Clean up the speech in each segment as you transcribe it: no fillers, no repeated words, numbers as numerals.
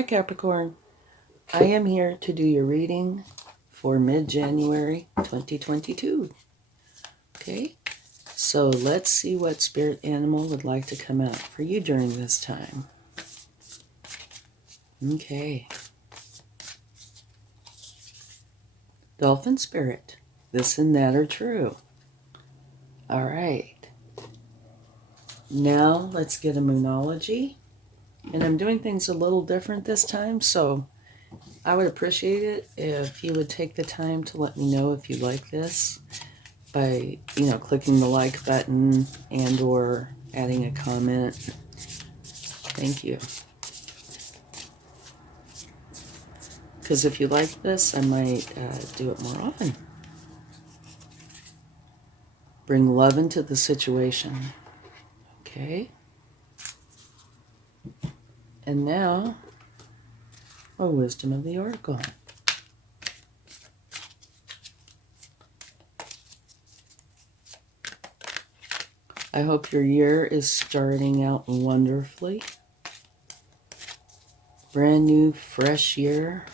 Hi Capricorn, I am here to do your reading for mid-January 2022. Okay, so let's see what spirit animal would like to come out for you during this time. Okay. Dolphin spirit, this and that are true. All right. Now let's get a moonology. And I'm doing things a little different this time, so I would appreciate it if you would take the time to let me know if you like this by, clicking the like button and or adding a comment. Thank you. Because if you like this, I might do it more often. Bring love into the situation. Okay. And now, a wisdom of the oracle. I hope your year is starting out wonderfully. Brand new, fresh year.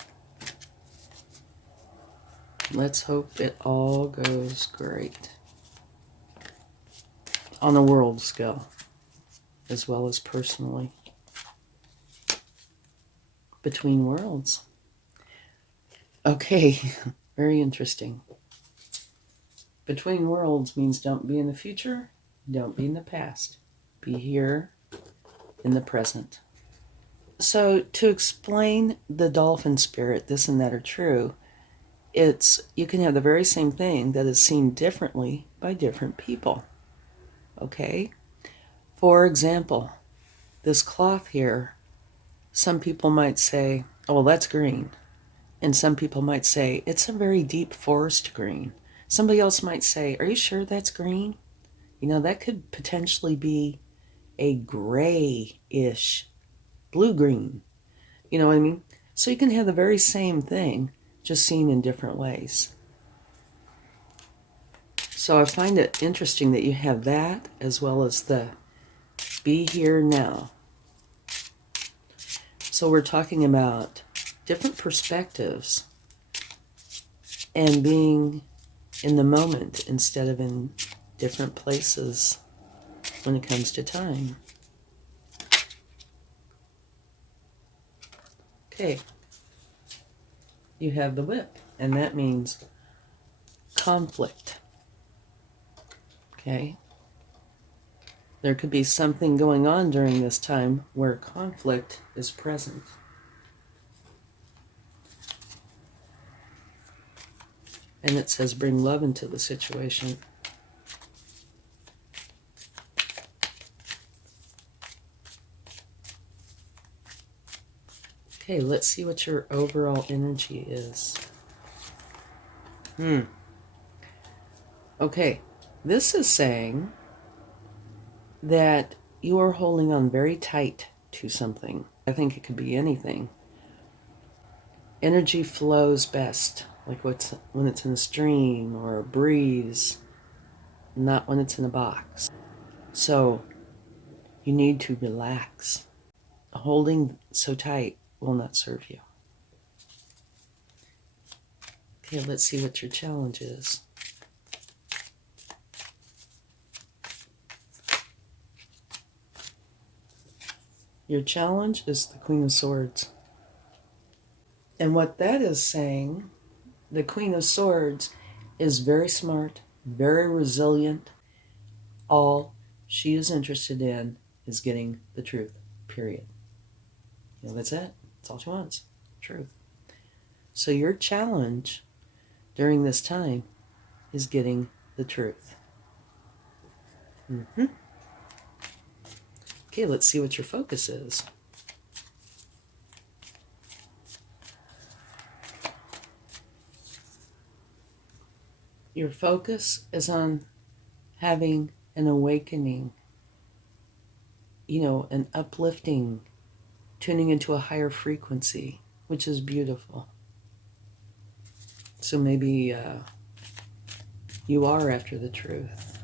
Let's hope it all goes great. On a world scale, as well as personally. Between worlds. Okay, very interesting. Between worlds means don't be in the future, don't be in the past. Be here in the present. So to explain the dolphin spirit, this and that are true, you can have the very same thing that is seen differently by different people. Okay? For example, this cloth here, some people might say, oh, well, that's green. And some people might say, it's a very deep forest green. Somebody else might say, are you sure that's green? That could potentially be a grayish blue-green. You know what I mean? So you can have the very same thing, just seen in different ways. So I find it interesting that you have that as well as the be here now. So we're talking about different perspectives and being in the moment instead of in different places when it comes to time. Okay. You have the whip, and that means conflict. Okay. There could be something going on during this time where conflict is present. And it says bring love into the situation. Okay, let's see what your overall energy is. Okay, this is saying that you are holding on very tight to something. I think it could be anything. Energy flows best, like when it's in a stream or a breeze, not when it's in a box. So you need to relax. Holding so tight will not serve you. Okay, let's see what your challenge is. Your challenge is the Queen of Swords. And what that is saying, the Queen of Swords is very smart, very resilient. All she is interested in is getting the truth, period. That's it. That's all she wants, truth. So your challenge during this time is getting the truth. Okay, let's see what your focus is. Your focus is on having an awakening, an uplifting, tuning into a higher frequency, which is beautiful. So maybe you are after the truth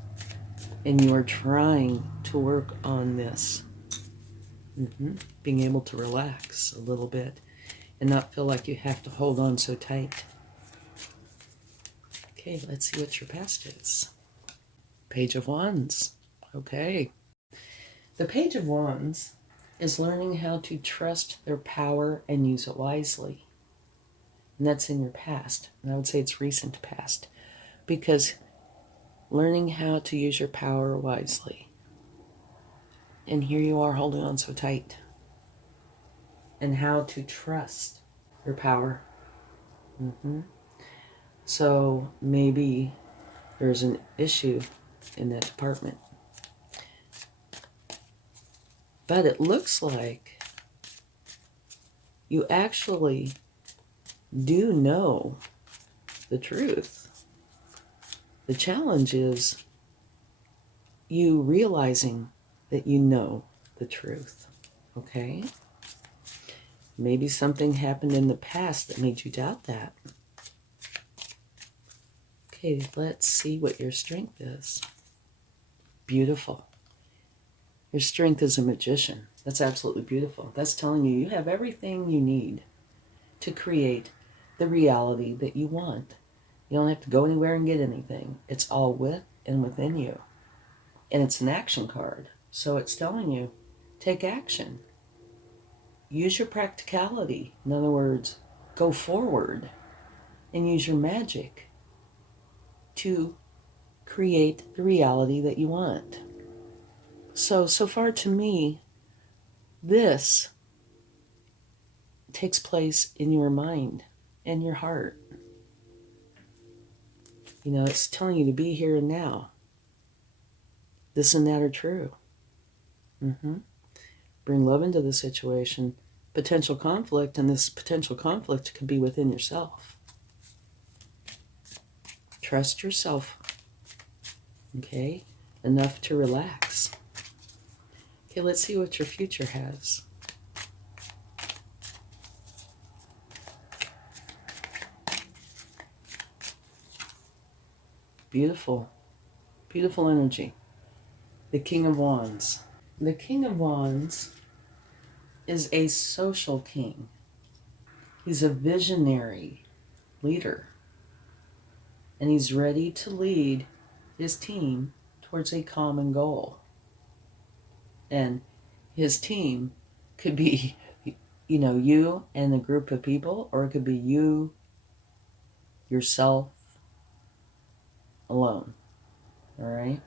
and you are trying to work on this. Being able to relax a little bit and not feel like you have to hold on so tight. Okay, let's see what your past is. Page of Wands. Okay. The Page of Wands is learning how to trust their power and use it wisely. And that's in your past. And I would say it's recent past. Because learning how to use your power wisely. And here you are holding on so tight. And how to trust your power. So maybe there's an issue in that department. But it looks like you actually do know the truth. The challenge is you realizing that you know the truth. Okay? Maybe something happened in the past that made you doubt that. Okay, let's see what your strength is. Beautiful. Your strength is a magician. That's absolutely beautiful. That's telling you have everything you need to create the reality that you want. You don't have to go anywhere and get anything. It's all with and within you. And it's an action card. So it's telling you, take action. Use your practicality. In other words, go forward and use your magic to create the reality that you want. So far to me, this takes place in your mind and your heart. You know, it's telling you to be here and now. This and that are true. Bring love into the situation. Potential conflict, and this potential conflict could be within yourself. Trust yourself. Okay? Enough to relax. Okay, let's see what your future has. Beautiful. Beautiful energy. The King of Wands. The King of Wands is a social king. He's a visionary leader. And he's ready to lead his team towards a common goal. And his team could be, you know, you and a group of people, or it could be you, yourself, alone. All right?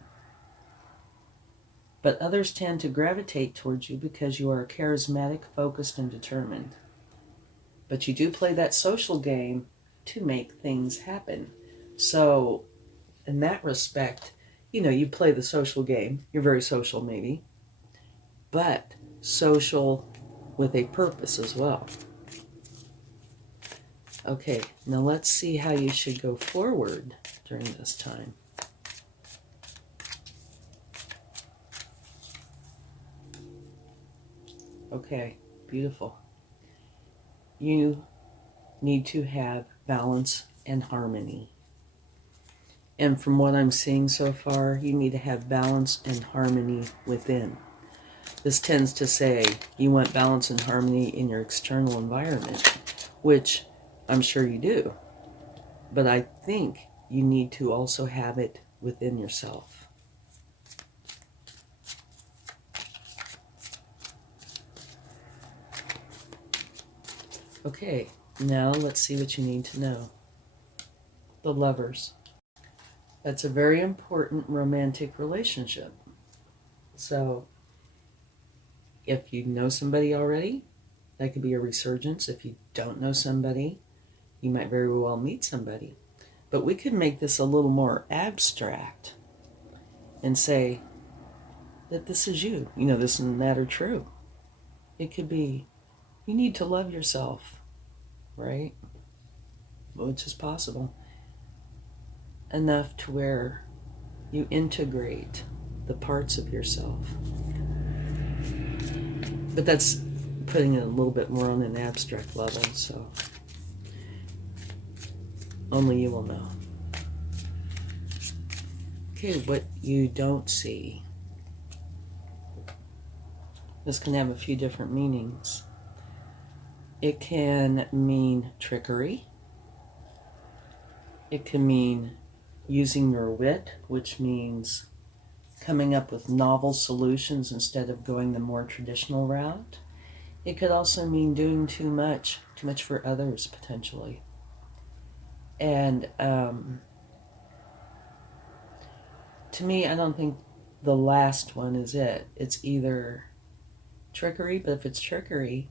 But others tend to gravitate towards you because you are charismatic, focused, and determined. But you do play that social game to make things happen. So, in that respect, you know, you play the social game. You're very social, maybe. But social with a purpose as well. Okay, now let's see how you should go forward during this time. Okay, beautiful. You need to have balance and harmony. And from what I'm seeing so far, you need to have balance and harmony within. This tends to say you want balance and harmony in your external environment, which I'm sure you do. But I think you need to also have it within yourself. Okay, now let's see what you need to know. The Lovers. That's a very important romantic relationship. So, if you know somebody already, that could be a resurgence. If you don't know somebody, you might very well meet somebody. But we could make this a little more abstract and say that this is you. You know, this and that are true. It could be, you need to love yourself, right? Which is possible. Enough to where you integrate the parts of yourself. But that's putting it a little bit more on an abstract level, so only you will know. Okay, what you don't see. This can have a few different meanings. It can mean trickery. It can mean using your wit, which means coming up with novel solutions instead of going the more traditional route. It could also mean doing too much for others, potentially. And to me, I don't think the last one is it. It's either trickery, but if it's trickery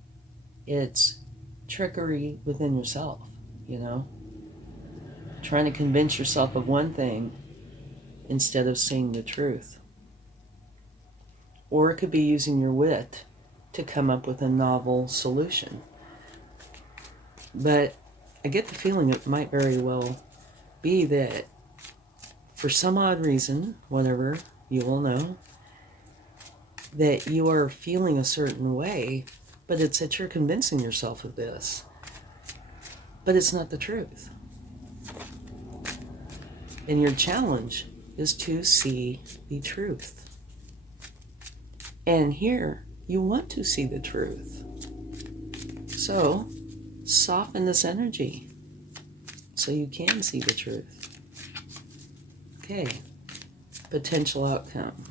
within yourself, you know? Trying to convince yourself of one thing instead of seeing the truth. Or it could be using your wit to come up with a novel solution. But I get the feeling it might very well be that for some odd reason, whatever, you will know, that you are feeling a certain way, but it's that you're convincing yourself of this. But it's not the truth. And your challenge is to see the truth. And here, you want to see the truth. So, soften this energy so you can see the truth. Okay, potential outcome.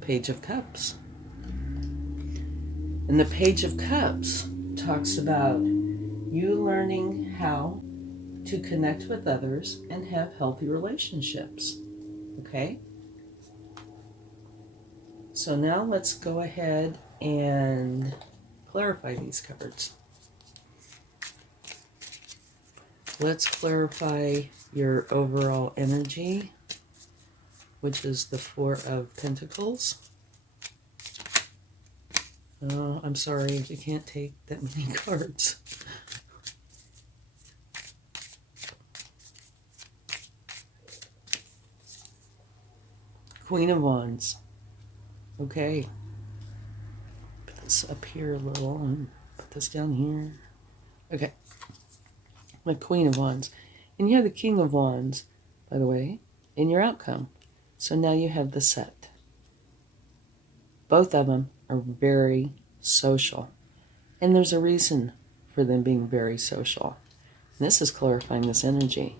Page of Cups. And the Page of Cups talks about you learning how to connect with others and have healthy relationships. Okay? So now let's go ahead and clarify these cards. Let's clarify your overall energy, which is the Four of Pentacles. Oh, I'm sorry, you can't take that many cards. Queen of Wands. Okay. Put this up here a little and put this down here. Okay. The Queen of Wands. And you have the King of Wands, by the way, in your outcome. So now you have the set. Both of them are very social. And there's a reason for them being very social. And this is clarifying this energy.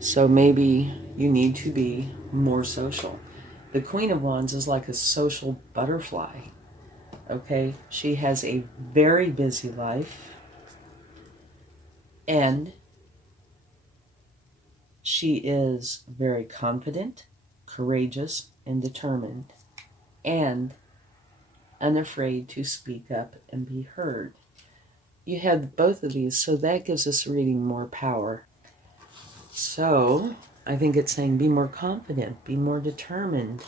So maybe you need to be more social. The Queen of Wands is like a social butterfly. Okay? She has a very busy life. And she is very confident, courageous, and determined. And unafraid to speak up and be heard. You have both of these, so that gives this reading more power. So, I think it's saying be more confident, be more determined,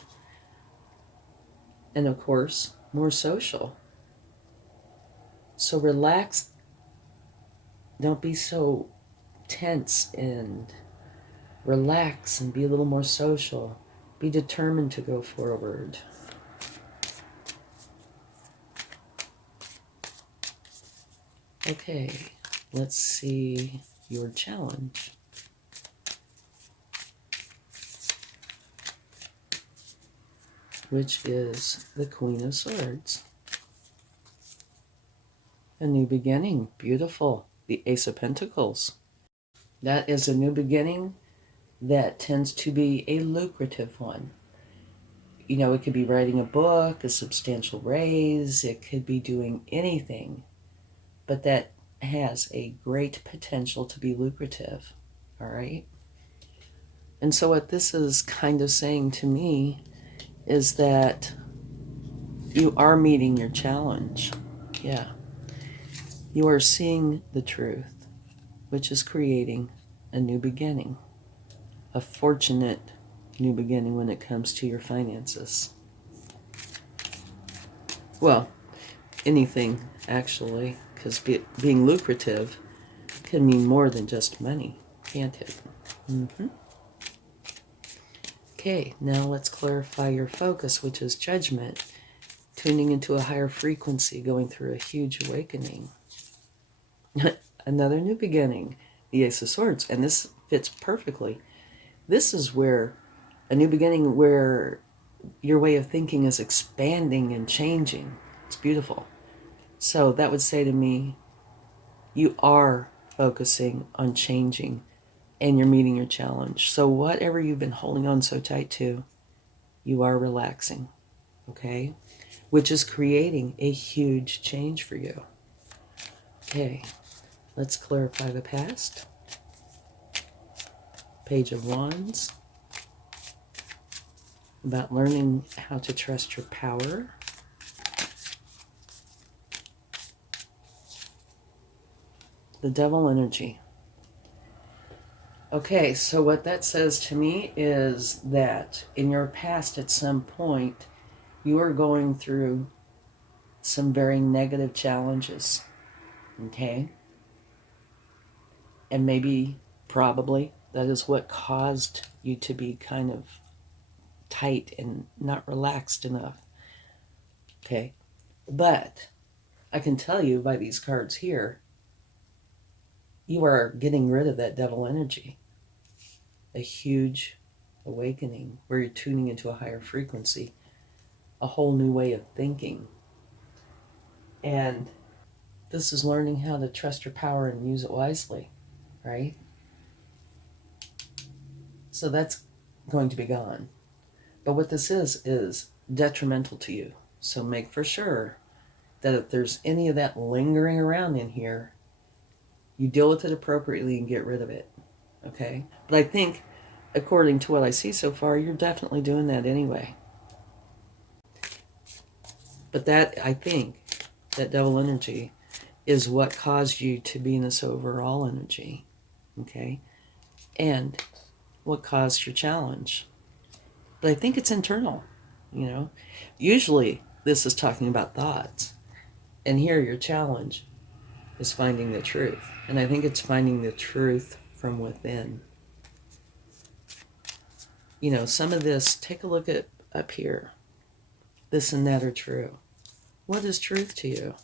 and of course, more social. So relax. Don't be so tense, and relax and be a little more social. Be determined to go forward. Okay, let's see your challenge. Which is the Queen of Swords. A new beginning. Beautiful. The Ace of Pentacles. That is a new beginning that tends to be a lucrative one. You know, it could be writing a book, a substantial raise, it could be doing anything, but that has a great potential to be lucrative. All right? And so what this is kind of saying to me is that you are meeting your challenge. Yeah. You are seeing the truth, which is creating a new beginning, a fortunate new beginning when it comes to your finances. Well, anything, actually, because being lucrative can mean more than just money, can't it? Mm-hmm. Okay, now let's clarify your focus, which is judgment, tuning into a higher frequency, going through a huge awakening. Another new beginning, the Ace of Swords, and this fits perfectly. This is where a new beginning where your way of thinking is expanding and changing. It's beautiful. So that would say to me, you are focusing on changing and you're meeting your challenge. So whatever you've been holding on so tight to, you are relaxing, okay? Which is creating a huge change for you. Okay, let's clarify the past. Page of Wands. About learning how to trust your power. The Devil energy. Okay, so what that says to me is that in your past at some point, you are going through some very negative challenges, okay? And maybe, probably, that is what caused you to be kind of tight and not relaxed enough, okay? But I can tell you by these cards here, you are getting rid of that devil energy. A huge awakening where you're tuning into a higher frequency, a whole new way of thinking. And this is learning how to trust your power and use it wisely, right? So that's going to be gone. But what this is detrimental to you. So make for sure that if there's any of that lingering around in here, you deal with it appropriately and get rid of it, okay? But I think, according to what I see so far, you're definitely doing that anyway. But that, I think, that devil energy is what caused you to be in this overall energy, okay? And what caused your challenge. But I think it's internal, you know? Usually, this is talking about thoughts. And here, your challenge is finding the truth. And I think it's finding the truth from within. You know, some of this, take a look at up here. This and that are true. What is truth to you?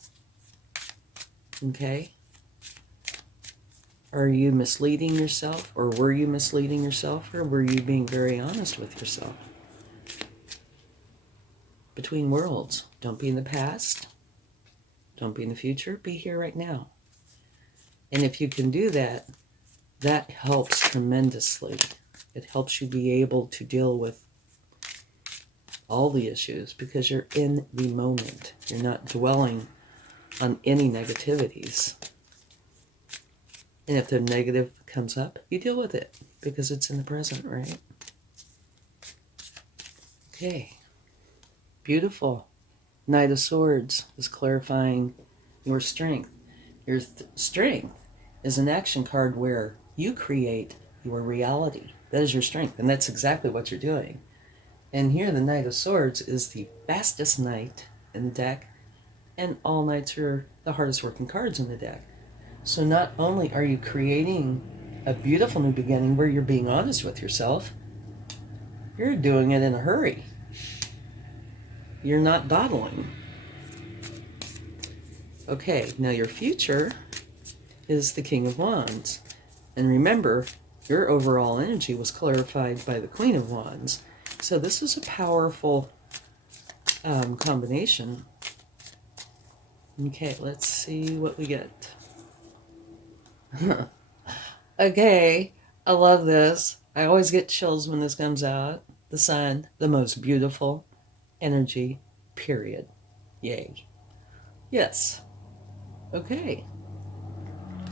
Okay? Are you misleading yourself? Or were you misleading yourself? Or were you being very honest with yourself? Between worlds. Don't be in the past. Don't be in the future. Be here right now. And if you can do that, that helps tremendously. It helps you be able to deal with all the issues because you're in the moment. You're not dwelling on any negativities. And if the negative comes up, you deal with it because it's in the present, right? Okay. Beautiful. Knight of Swords is clarifying your strength. Your strength is an action card where you create your reality. That is your strength, and that's exactly what you're doing. And here the Knight of Swords is the fastest knight in the deck, and all knights are the hardest working cards in the deck. So not only are you creating a beautiful new beginning where you're being honest with yourself, you're doing it in a hurry. You're not dawdling. Okay, now your future is the King of Wands. And remember, your overall energy was clarified by the Queen of Wands. So this is a powerful combination. Okay, let's see what we get. Okay, I love this. I always get chills when this comes out. The Sun, the most beautiful energy, period. Yay. Yes. Okay.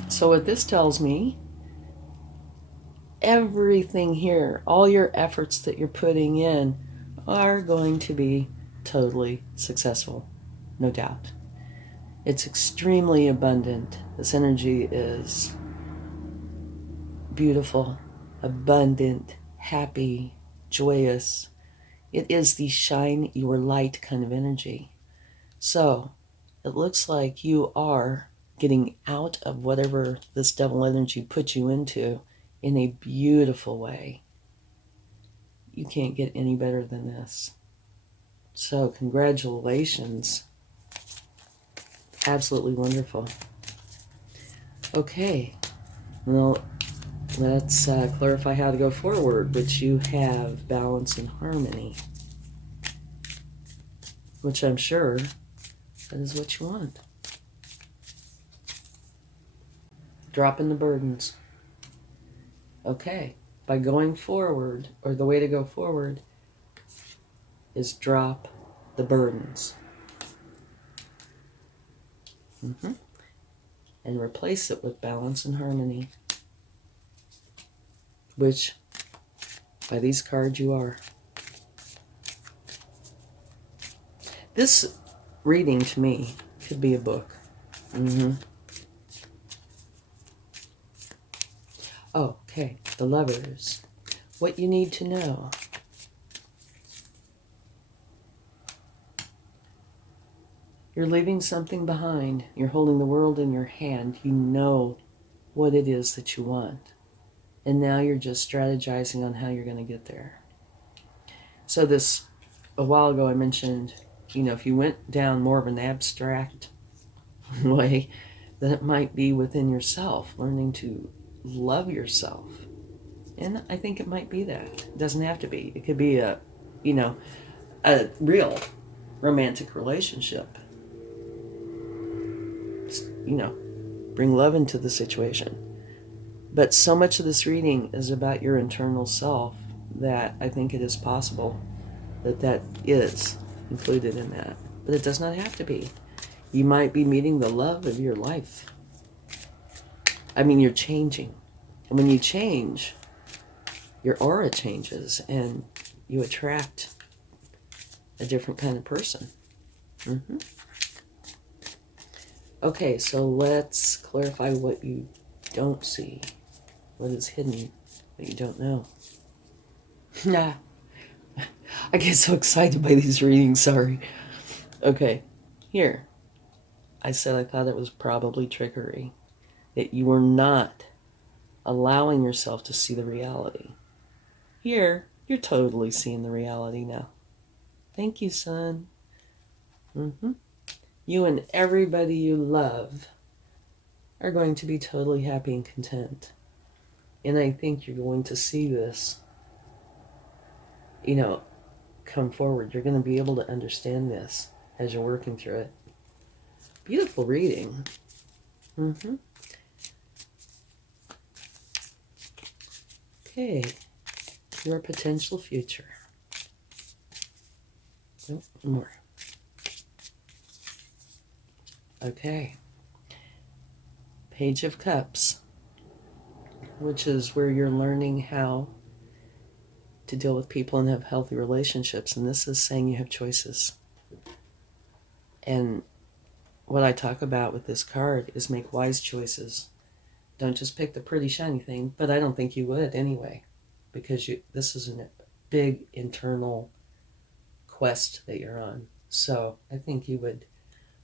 So what this tells me, everything here, all your efforts that you're putting in are going to be totally successful. No doubt. It's extremely abundant. This energy is beautiful, abundant, happy, joyous. It is the shine your light kind of energy. So it looks like you are getting out of whatever this devil energy put you into in a beautiful way. You can't get any better than this. So congratulations. Absolutely wonderful. Okay, well, let's clarify how to go forward, which you have balance and harmony. which I'm sure that is what you want. Dropping the burdens. Okay, by going forward, or the way to go forward is drop the burdens. And replace it with balance and harmony, which by these cards you are. This reading to me could be a book. Oh, okay, the Lovers. What you need to know. You're leaving something behind. You're holding the world in your hand. You know what it is that you want. And now you're just strategizing on how you're going to get there. So this, a while ago I mentioned, if you went down more of an abstract way, then it might be within yourself, learning to love yourself. And I think it might be that. It doesn't have to be. It could be a real romantic relationship. Bring love into the situation. But so much of this reading is about your internal self that I think it is possible that is included in that. But it does not have to be. You might be meeting the love of your life. I mean, you're changing. And when you change, your aura changes and you attract a different kind of person. Okay, so let's clarify what you don't see. What is hidden that you don't know? Nah. I get so excited by these readings, sorry. Okay, here. I said I thought it was probably trickery. That you were not allowing yourself to see the reality. Here, you're totally seeing the reality now. Thank you, son. You and everybody you love are going to be totally happy and content. And I think you're going to see this, come forward. You're going to be able to understand this as you're working through it. Beautiful reading. Okay. Your potential future. Oh, more. Okay. Page of Cups, which is where you're learning how to deal with people and have healthy relationships. And this is saying you have choices. And what I talk about with this card is make wise choices. Don't just pick the pretty shiny thing, but I don't think you would anyway, because this is a big internal quest that you're on. So I think you would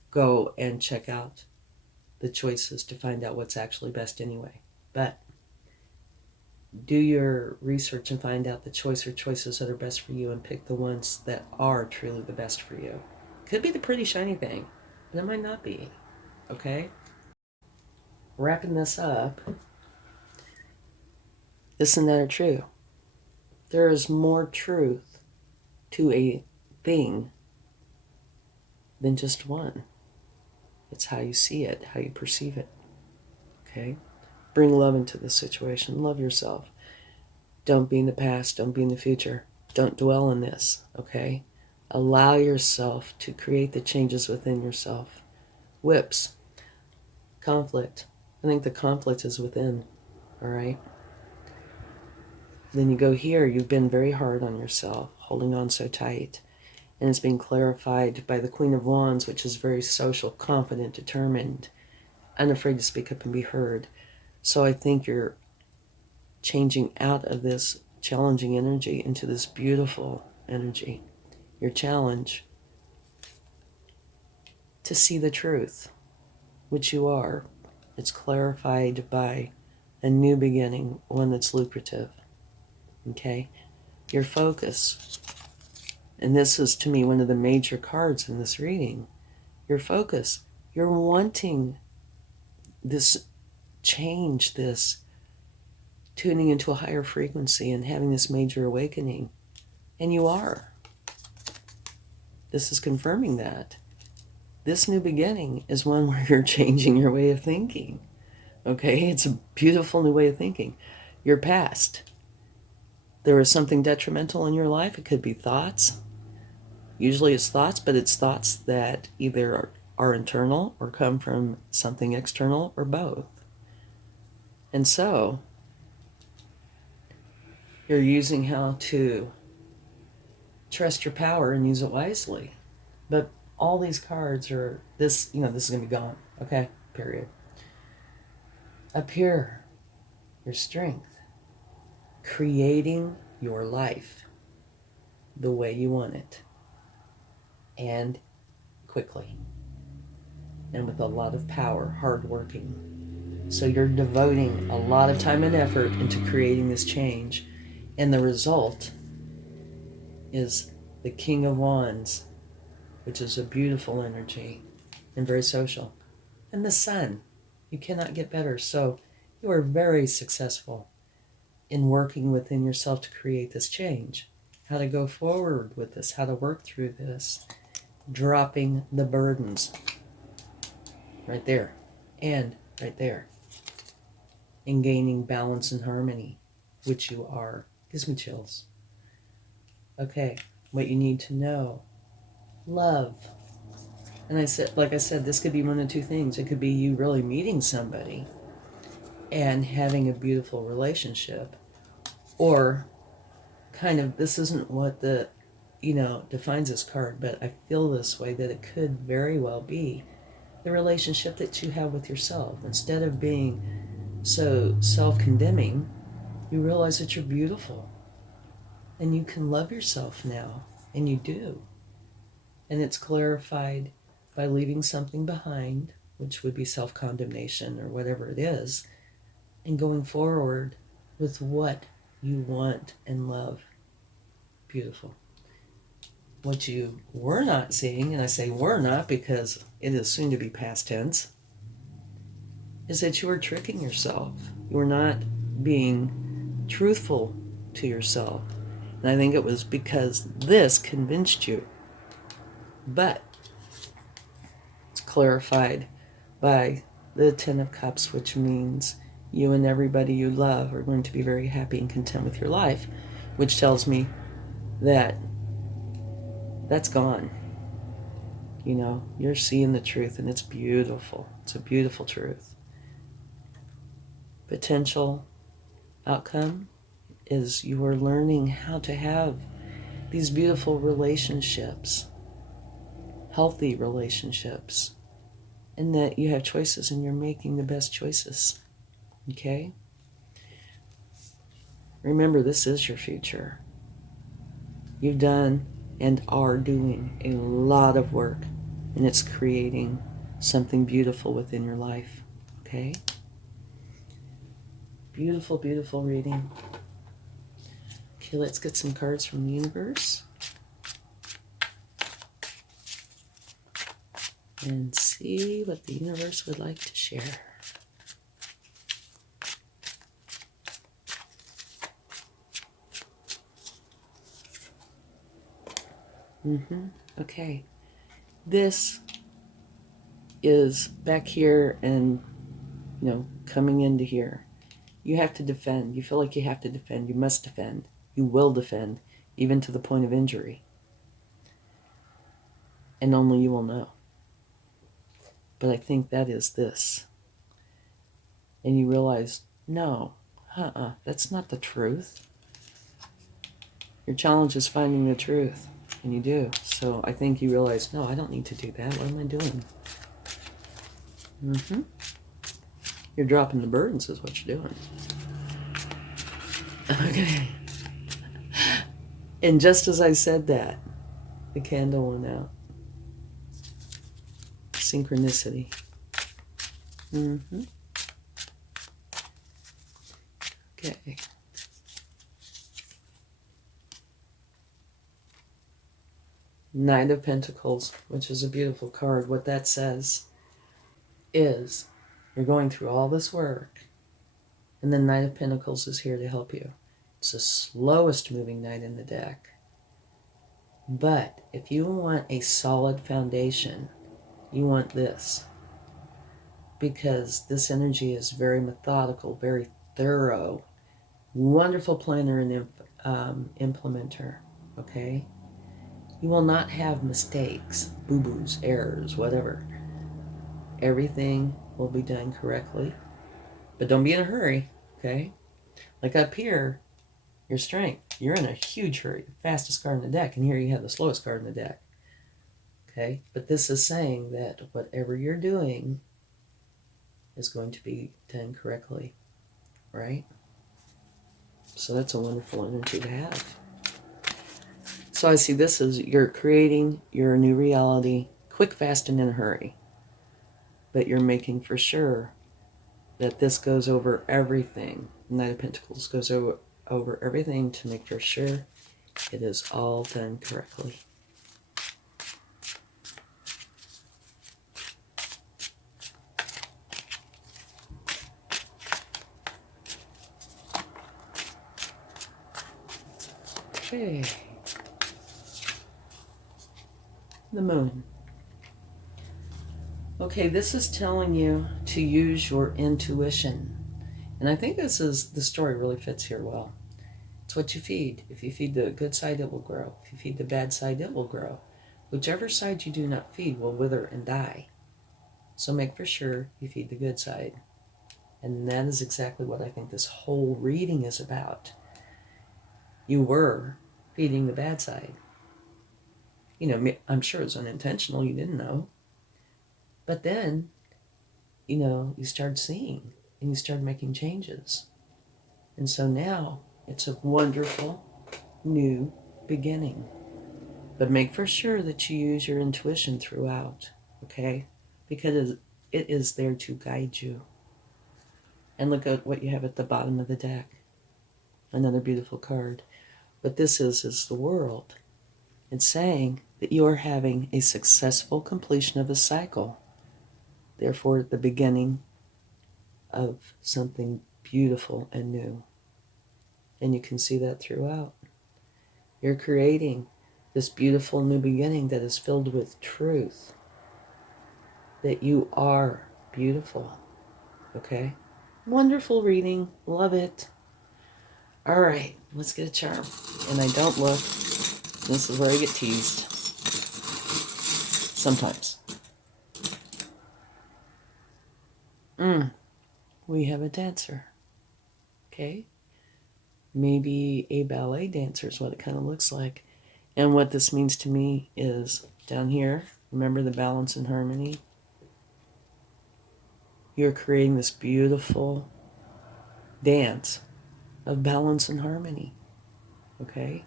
go and check out the choices to find out what's actually best anyway. But do your research and find out the choices that are best for you and pick the ones that are truly the best for you. Could be the pretty shiny thing, but it might not be. Okay? Wrapping this up, this and that are true. There is more truth to a thing than just one. It's how you see it, how you perceive it. Okay? Bring love into the situation. Love yourself. Don't be in the past. Don't be in the future. Don't dwell on this. Okay? Allow yourself to create the changes within yourself. Whips. Conflict. I think the conflict is within. All right? Then you go here. You've been very hard on yourself, holding on so tight. And it's being clarified by the Queen of Wands, which is very social, confident, determined, unafraid to speak up and be heard. So I think you're changing out of this challenging energy into this beautiful energy. Your challenge to see the truth, which you are. It's clarified by a new beginning, one that's lucrative. Okay? Your focus. And this is, to me, one of the major cards in this reading. Your focus. You're wanting this change, this tuning into a higher frequency and having this major awakening. And you are. This is confirming that. This new beginning is one where you're changing your way of thinking. Okay? It's a beautiful new way of thinking. Your past. There was something detrimental in your life. It could be thoughts. Usually it's thoughts, but it's thoughts that either are internal or come from something external or both. And so, you're using how to trust your power and use it wisely. But all these cards are this, this is going to be gone. Okay? Period. Up here, your strength. Creating your life the way you want it. And quickly. And with a lot of power, hardworking. So you're devoting a lot of time and effort into creating this change. And the result is the King of Wands, which is a beautiful energy and very social. And the Sun. You cannot get better. So you are very successful in working within yourself to create this change. How to go forward with this, how to work through this. Dropping the burdens. Right there. And right there. And gaining balance and harmony, which you are. Gives me chills. Okay, what you need to know. Love. And like I said, this could be one of two things. It could be you really meeting somebody and having a beautiful relationship. Or kind of, this isn't what defines this card, but I feel this way, that it could very well be the relationship that you have with yourself. Instead of being so self-condemning, you realize that you're beautiful. And you can love yourself now. And you do. And it's clarified by leaving something behind, which would be self-condemnation or whatever it is, and going forward with what you want and love. Beautiful. What you were not seeing, and I say were not because it is soon to be past tense, is that you were tricking yourself. You were not being truthful to yourself. And I think it was because this convinced you. But it's clarified by the Ten of Cups, which means you and everybody you love are going to be very happy and content with your life, which tells me that that's gone. You're seeing the truth, and it's beautiful. It's a beautiful truth. Potential outcome is you are learning how to have these beautiful relationships, healthy relationships, and that you have choices and you're making the best choices. Okay? Remember, this is your future. You've done and are doing a lot of work, and it's creating something beautiful within your life. Okay? Beautiful, beautiful reading. Okay, let's get some cards from the universe. And see what the universe would like to share. Okay. This is back here and, coming into here. You have to defend. You feel like you have to defend. You must defend. You will defend, even to the point of injury. And only you will know. But I think that is this. And you realize, no, that's not the truth. Your challenge is finding the truth. And you do. So I think you realize, no, I don't need to do that. What am I doing? You're dropping the burdens is what you're doing. Okay. And just as I said that, the candle went out. Synchronicity. Okay. Knight of Pentacles, which is a beautiful card. What that says is you're going through all this work, and the Knight of Pentacles is here to help you. It's the slowest moving knight in the deck. But if you want a solid foundation, you want this. Because this energy is very methodical, very thorough, wonderful planner and implementer, okay? You will not have mistakes, boo-boos, errors, whatever. Everything will be done correctly, but don't be in a hurry, okay? Like up here, your strength, you're in a huge hurry, fastest card in the deck, and here you have the slowest card in the deck, okay? But this is saying that whatever you're doing is going to be done correctly, right? So that's a wonderful energy to have. So I see this as you're creating your new reality quick, fast, and in a hurry. But you're making for sure that this goes over everything. Knight of Pentacles goes over everything to make for sure it is all done correctly. Okay. The Moon. Okay, this is telling you to use your intuition. And I think the story really fits here well. It's what you feed. If you feed the good side, it will grow. If you feed the bad side, it will grow. Whichever side you do not feed will wither and die. So make for sure you feed the good side. And that is exactly what I think this whole reading is about. You were feeding the bad side. You know, I'm sure it was unintentional. You didn't know. But then, you know, you started seeing and you started making changes. And so now it's a wonderful new beginning. But make for sure that you use your intuition throughout, okay? Because it is there to guide you. And look at what you have at the bottom of the deck. Another beautiful card. What this is the world. It's saying that you are having a successful completion of a cycle. Therefore, the beginning of something beautiful and new. And you can see that throughout. You're creating this beautiful new beginning that is filled with truth. That you are beautiful. Okay? Wonderful reading. Love it. All right, let's get a charm. And I don't look. This is where I get teased. Sometimes. We have a dancer. Okay? Maybe a ballet dancer is what it kind of looks like. And what this means to me is down here, remember the balance and harmony? You're creating this beautiful dance of balance and harmony. Okay?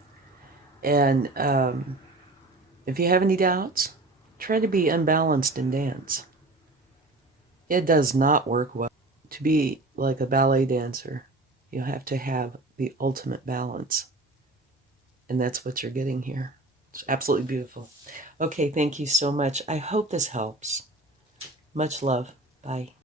And if you have any doubts, try to be unbalanced in dance. It does not work well. To be like a ballet dancer, you have to have the ultimate balance. And that's what you're getting here. It's absolutely beautiful. Okay, thank you so much. I hope this helps. Much love. Bye.